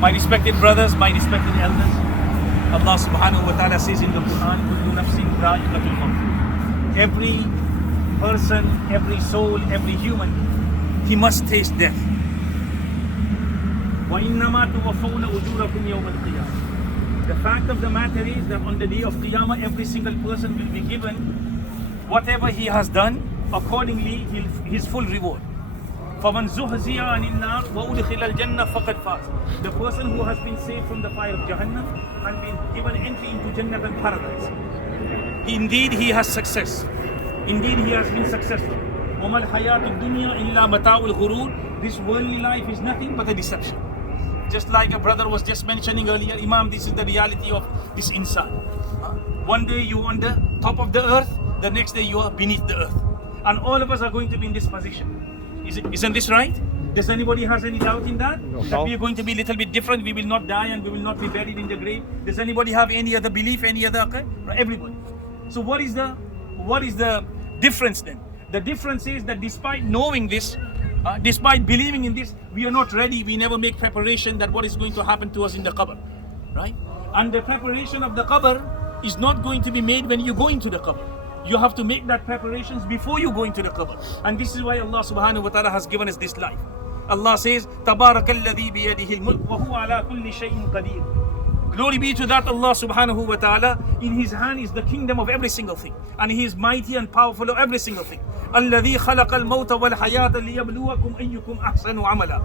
My respected brothers, my respected elders, Allah subhanahu wa ta'ala says in the Quran, Kullu nafsin dha'iqatul maut. Every person, every soul, every human, he must taste death. وَإِنَّمَا تُوَفَّوْنَ أُجُورَكُمْ يَوْمَ الْقِيَامَةِ. The fact of the matter is that on the day of Qiyamah, every single person will be given whatever he has done, accordingly his full reward. فَمَنْ زُحْزِيَ عَنِ النَّارِ وَأُدْخِلَ الْجَنَّةَ فَقَدْ فَازَ. The person who has been saved from the fire of Jahannam and been given entry into Jannah and paradise, indeed he has success. Indeed he has been successful. وَمَا الْحَيَاةُ الدُّنْيَا إِلَّا مَتَاعُ الْغُرُورِ. This worldly life is nothing but a deception. Just like a brother was just mentioning earlier, Imam, this is the reality of this insan. One day you on the top of the earth, the next day you are beneath the earth. And all of us are going to be in this position. Isn't this right? Does anybody has any doubt in that? No. That we are going to be a little bit different, we will not die and we will not be buried in the grave. Does anybody have any other belief, any other? Okay? Everybody. So what is the difference then? The difference is that despite knowing this, despite believing in this, we are not ready. We never make preparation that what is going to happen to us in the qabr, right? And the preparation of the qabr is not going to be made when you go into the qabr. You have to make that preparations before you go into the qabr. And this is why Allah subhanahu wa ta'ala has given us this life. Allah says, Tabarakalladhi biyadihi al-mulk wa huwa ala kulli shay'in qadir. Glory be to that Allah subhanahu wa ta'ala. In His hand is the kingdom of every single thing. And He is mighty and powerful of every single thing. الذي خلق الموت والحياة ليبلوكم أيكم أحسن عملا.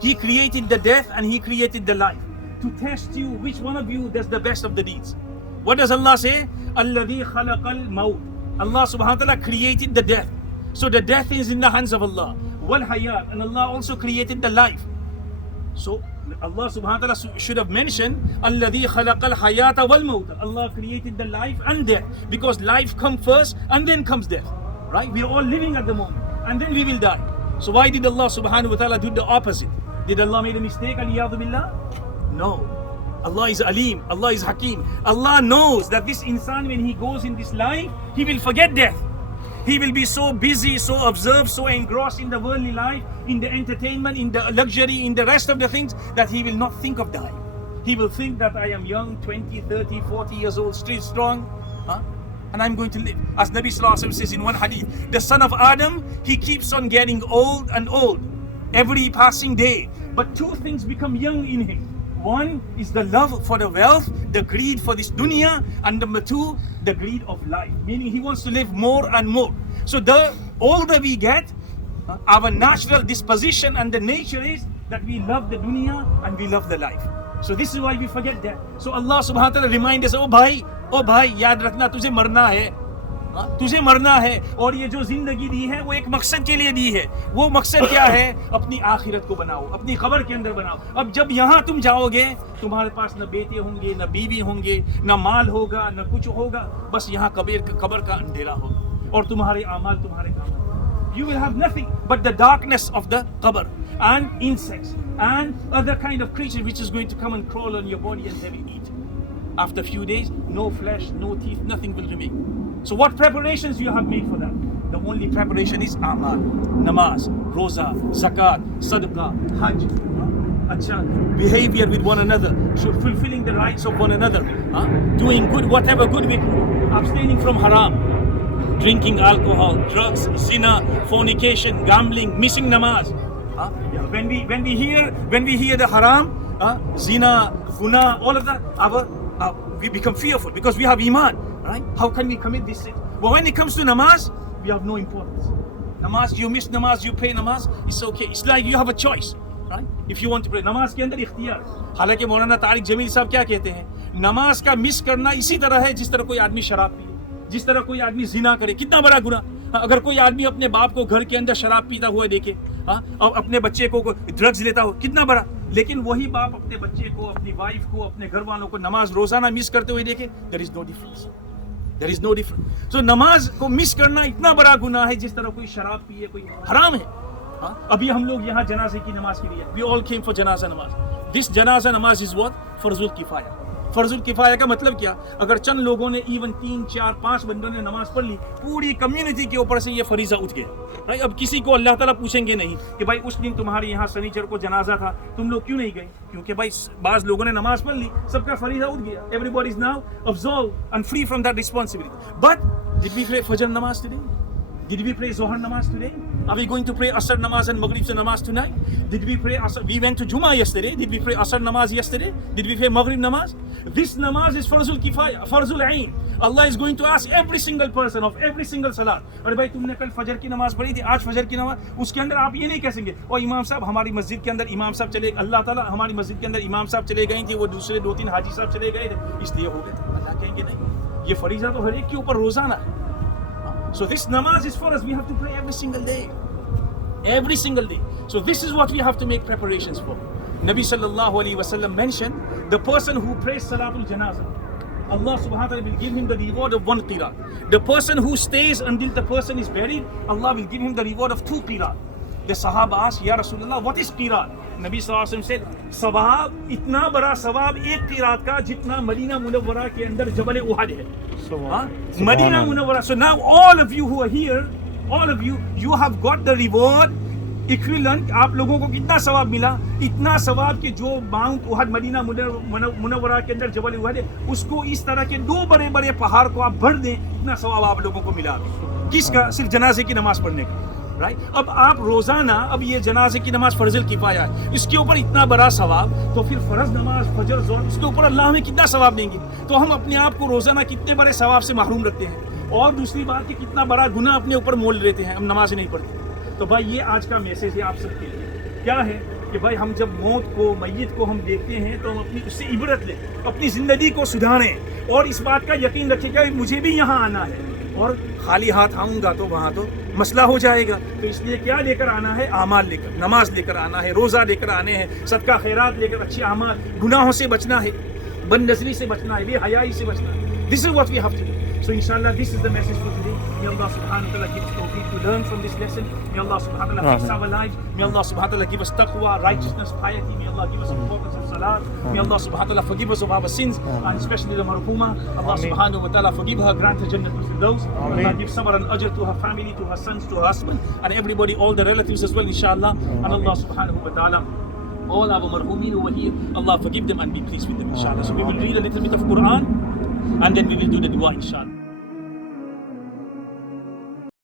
He created the death and He created the life to test you which one of you does the best of the deeds. What does Allah say? الذي خلق الموت. Allah subhanahu wa ta'ala created the death. So the death is in the hands of Allah. والحياة, and Allah also created the life. So Allah subhanahu wa ta'ala should have mentioned الذي خلق الحياة والموت. Allah created the life and death, because life comes first and then comes death. Right? We are all living at the moment and then we will die. So why did Allah subhanahu wa ta'ala do the opposite? Did Allah make a mistake? Aliyadu billah? No. Allah is Alim, Allah is Hakim. Allah knows that this insan, when he goes in this life, he will forget death. He will be so busy, so observed, so engrossed in the worldly life, in the entertainment, in the luxury, in the rest of the things, that he will not think of dying. He will think that I am young, 20, 30, 40 years old, still strong. And I'm going to live. As Nabi Sallallahu Alaihi Wasallam says in one hadith, the son of Adam, he keeps on getting old and old every passing day. But two things become young in him. One is the love for the wealth, the greed for this dunya, and number two, the greed of life. Meaning he wants to live more and more. So the older we get, our natural disposition and the nature is that we love the dunya and we love the life. So this is why we forget that. So Allah subhanahu wa ta'ala reminds us, oh bhai, याद रखना तुझे मरना है, तुझे मरना है, और ये जो जिंदगी दी है वो एक मकसद के लिए दी है. वो मकसद क्या है? अपनी आखिरत को बनाओ, अपनी कब्र के अंदर बनाओ. अब जब यहाँ तुम जाओगे, तुम्हारे पास न बेटे होंगे, न बीवी होंगे, न माल होगा, न कुछ होगा, बस यहाँ कब्र का अंधेरा होगा और तुम्हारे आमाल तुम्हारे काम. You will have nothing but the darkness of the qabr and insects and other kind of creatures which is going to come and crawl on your body and they will eat. After a few days, no flesh, no teeth, nothing will remain. So what preparations you have made for that? The only preparation is amal, namaz, roza, zakat, sadaqah, hajj, behavior with one another, fulfilling the rights of one another, doing good, whatever good we do, abstaining from haram, drinking alcohol, drugs, zina, fornication, gambling, missing namaz. When we hear the haram, zina, guna, all of that, we become fearful because we have iman, right? How can we commit this sin? But when it comes to namaz, we have no importance. Namaz, you miss namaz, you pray namaz, it's okay. It's like you have a choice, right? If you want to pray, namaz के अंदर इख्तियार. हालांकि मौलाना तारिक जमील साहब क्या कहते हैं? नमाज का मिस करना इसी तरह है जिस तरह कोई आदमी शराब पिए, जिस तरह कोई आदमी जिना करे. कितना बड़ा गुनाह. अगर कोई आदमी अपने बाप को घर के अंदर शराब पीता हुआ देखे, और अपने बच्चे को ड्रग्स लेता हो, कितना बड़ा. लेकिन वही बाप अपने बच्चे को, अपनी वाइफ को, अपने घर वालों को नमाज रोजाना मिस करते हुए देखे, there is no difference. There is no difference. So नमाज को मिस करना इतना बड़ा गुनाह है जिस तरह कोई शराब पिए, कोई हराम है. अभी हम लोग यहाँ जनाजे की नमाज के लिए, we all came for जनाजा नमाज. This जनाजा नमाज is what? फर्जुल किफाया. فرض الکفایہ کا مطلب کیا؟ اگر چند لوگوں نے ایون 3 4 5 بندوں نے نماز پڑھ لی، پوری کمیونٹی کے اوپر سے یہ فریضہ اٹھ گیا. اب کسی کو اللہ تعالیٰ پوچھیں گے نہیں کہ بھائی اس دن تمہارے یہاں سنیچر کو جنازہ تھا، تم لوگ کیوں نہیں گئے؟ کیونکہ بھائی بعض لوگوں نے نماز پڑھ لی، سب کا فریضہ اٹھ گیا. Everybody is now absolved and free from that responsibility. But did we pray Fajr namaz today? Did we pray Zohar namaz today? Are we going to pray Asr namaz and Maghrib namaz tonight? Did we pray Asr? We went to Jummah yesterday. Did we pray Asr namaz yesterday? Did we pray Maghrib namaz? This namaz is Farzul Kifaya, Farzul Ain. Allah is going to ask every single person of every single salat. अरे भाई तुमने कल फजर की नमाज पढ़ी थी, आज फजर की नमाज, उसके अंदर आप ये नहीं कह सकेंगे और इमाम साहब हमारी मस्जिद के अंदर इमाम साहब चले, अल्लाह ताला हमारी मस्जिद के अंदर इमाम साहब चले गए थे, वो दूसरे 2-3 हाजी साहब चले गए थे इसलिए हो गए. अल्लाह कहेंगे नहीं, ये फरीज़ा तो हर एक के ऊपर रोजाना है. So this namaz is for us. We have to pray every single day. Every single day. So this is what we have to make preparations for. Nabi sallallahu alaihi wasallam mentioned the person who prays Salatul Janazah, Allah subhanahu wa ta'ala will give him the reward of 1 qirat. The person who stays until the person is buried, Allah will give him the reward of 2 qirat. The Sahaba asked, Ya Rasulullah, what is qirat? Nabi sallallahu alaihi wasallam said, sawab, itna bada sawab ek qirat ka jitna Madina Munawwara ke andar Jabal Uhud hai. Madina Munawwara. So now all of you who are here, all of you, you have got the reward equivalent. آپ لوگوں کو کتنا ثواب ملا؟ اتنا ثواب کہ جو ماؤنٹ احد مدینہ منورہ کے اندر جبل احد ہے، اس کو اس طرح کے 2 بڑے بڑے پہاڑ کو آپ بھر دیں، اتنا ثواب آپ لوگوں کو ملا. کس کا؟ صرف جنازے کی نماز پڑھنے کا. رائٹ. اب آپ روزانہ، اب یہ جنازے کی نماز فرض الکفایہ ہے، اس کے اوپر اتنا بڑا ثواب، تو پھر فرض نماز فجر ظہر اس کے اوپر اللہ ہمیں کتنا ثواب دیں گے؟ تو ہم اپنے آپ کو روزانہ کتنے بڑے ثواب سے محروم رکھتے ہیں. اور دوسری بات کہ کتنا بڑا گناہ اپنے اوپر مول لیتے ہیں، ہم نماز نہیں پڑھتے. تو بھائی یہ آج کا میسیج ہے آپ سب کے لیے. کیا ہے کہ بھائی ہم جب موت کو، میت کو ہم دیکھتے ہیں تو ہم اپنی اس سے عبرت لیں، اپنی زندگی کو سدھاریں اور اس بات کا یقین رکھیں کہ مجھے بھی یہاں آنا ہے اور خالی ہاتھ آؤں گا تو وہاں تو مسئلہ ہو جائے گا. تو اس لیے کیا لے کر آنا ہے؟ اعمال لے کر، نماز لے کر آنا ہے، روزہ لے کر آنے ہیں، صدقہ خیرات لے کر، اچھے اعمال، گناہوں سے بچنا ہے، بد نظری سے بچنا ہے، بے حیائی سے بچنا ہے. This is what we have to do. So inshallah this is the message for today. May Allah subhanahu wa ta'ala give us tawfiq to learn from this lesson. May Allah subhanahu wa ta'ala fix our lives. May Allah subhanahu wa ta'ala give us taqwa, righteousness, piety. May Allah give us importance of salat. May Allah subhanahu wa ta'ala forgive us of our sins, and especially the marhuma. Allah subhanahu wa ta'ala forgive her, grant her Jannatul Firdaus. Allah give sabr and ajr to her family, to her sons, to her husband, and everybody, all the relatives as well, inshallah. And Allah subhanahu wa ta'ala, all our marhumin over here, Allah forgive them and be pleased with them, inshallah. So we will read a little bit of Quran and then we will do the dua, inshallah.